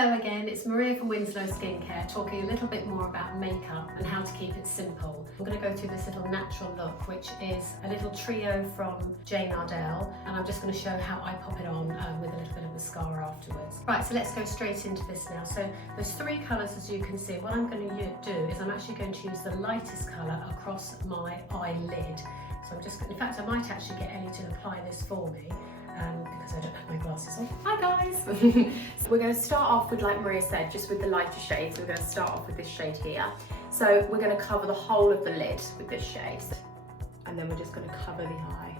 Hello again, it's Maria from Winslow Skincare talking a little bit more about makeup and how to keep it simple. I'm going to go through this little natural look, which is a little trio from Iredale, and I'm just going to show how I pop it on with a little bit of mascara afterwards. Right, so let's go straight into this now. So there's three colours as you can see. What I'm going to do is I'm actually going to use the lightest colour across my eyelid. So I'm just, in fact I might actually get Ellie to apply this for me. Because I don't have my glasses on. Hi guys! We're going to start off with, like Maria said, just with the lighter shade. So we're going to start off with this shade here. So we're going to cover the whole of the lid with this shade. And then we're just going to cover the eye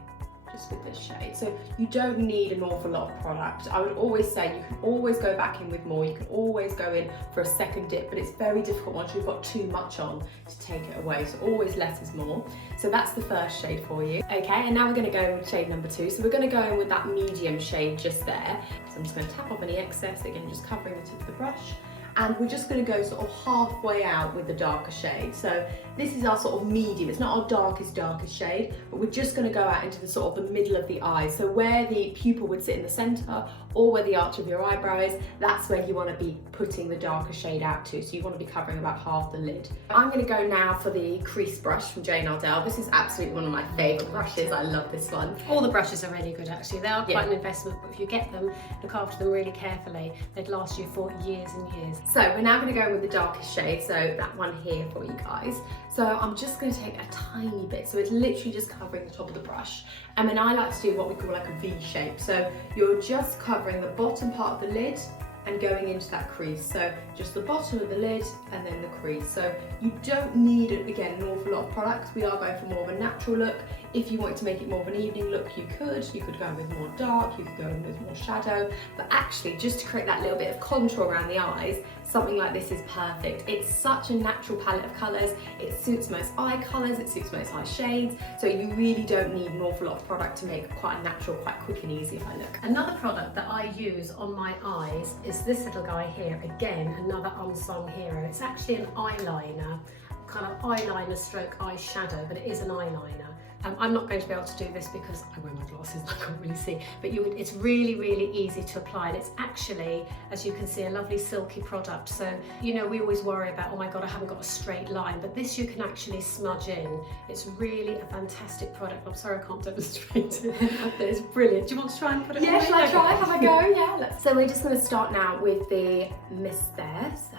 just with this shade. So you don't need an awful lot of product. I would always say you can always go back in with more. You can always go in for a second dip, but it's very difficult once you've got too much on to take it away. So always less is more. So that's the first shade for you. Okay, and now we're going to go in with shade number 2. So we're going to go in with that medium shade just there. So I'm just going to tap off any excess, again just covering the tip of the brush. And we're just going to go sort of halfway out with the darker shade. So this is our sort of medium. It's not our darkest shade, but we're just going to go out into the sort of the middle of the eye. So where the pupil would sit in the centre, or where the arch of your eyebrow is, that's where you want to be putting the darker shade out to. So you want to be covering about half the lid. I'm going to go now for the Crease Brush from Iredale. This is absolutely one of my favourite brushes. I love this one. All the brushes are really good actually. They are quite an investment, but if you get them, look after them really carefully, they'd last you for years and years. So we're now going to go with the darkest shade, so that one here for you guys. So I'm just going to take a tiny bit, so it's literally just covering the top of the brush. And then I like to do what we call like a V shape. So you're just covering the bottom part of the lid and going into that crease. So just the bottom of the lid and then the crease. So you don't need, again, an awful lot of product. We are going for more of a natural look. If you want to make it more of an evening look, you could go with more dark, you could go in with more shadow, but actually just to create that little bit of contour around the eyes, something like this is perfect. It's such a natural palette of colours, it suits most eye colours, it suits most eye shades, so you really don't need an awful lot of product to make quite a natural, quite quick and easy eye look. Another product that I use on my eyes is this little guy here, again, another unsung hero. It's actually an eyeliner, kind of eyeliner stroke eyeshadow, but it is an eyeliner. I'm not going to be able to do this because I wear my glasses and I can't really see, but it's really, really easy to apply, and it's actually, as you can see, a lovely silky product. So, you know, we always worry about, oh my God, I haven't got a straight line, but this you can actually smudge in. It's really a fantastic product. I'm sorry I can't demonstrate it, but it's brilliant. Do you want to try and put it on? Yeah, shall I try? Have a go? Yeah. So we're just going to start now with the mist there. So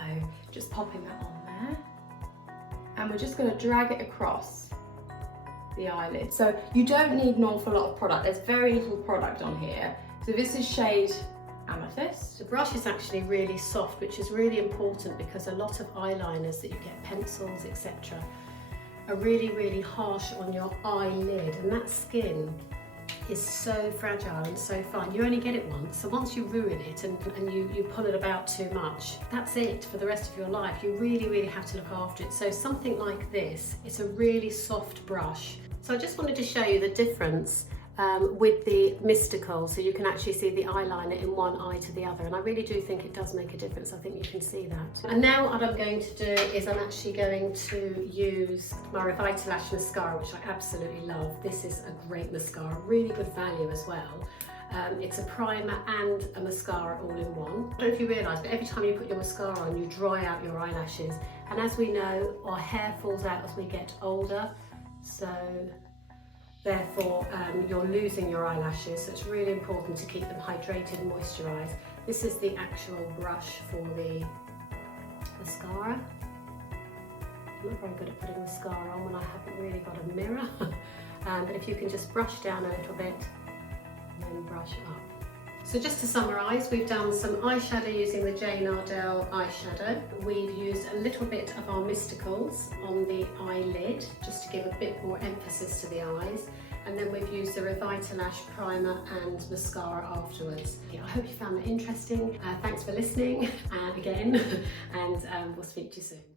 just popping that on there. And we're just going to drag it across the eyelid. So you don't need an awful lot of product. There's very little product on here. So this is shade Amethyst. The brush is actually really soft, which is really important because a lot of eyeliners that you get, pencils, etc., are really, really harsh on your eyelid, and that skin is so fragile and so fine. You only get it once, so once you ruin it and you pull it about too much, that's it for the rest of your life. You really, really have to look after it. So something like this, it's a really soft brush. So I just wanted to show you the difference with the Mystikol, so you can actually see the eyeliner in one eye to the other, and I really do think it does make a difference. I think you can see that. And now what I'm going to do is I'm actually going to use my Revitalash Mascara, which I absolutely love. This is a great mascara, really good value as well. It's a primer and a mascara all in one. I don't know if you realise, but every time you put your mascara on, you dry out your eyelashes, and as we know, our hair falls out as we get older, so therefore you're losing your eyelashes, so it's really important to keep them hydrated and moisturised. This is the actual brush for the mascara. I'm not very good at putting mascara on when I haven't really got a mirror, but if you can just brush down a little bit and then brush up. So just to summarise, we've done some eyeshadow using the Iredale eyeshadow. We've used a little bit of our Mystikols on the eyelid, just to give a bit more emphasis to the eyes. And then we've used the Revitalash primer and mascara afterwards. I hope you found that interesting. Thanks for listening again, and we'll speak to you soon.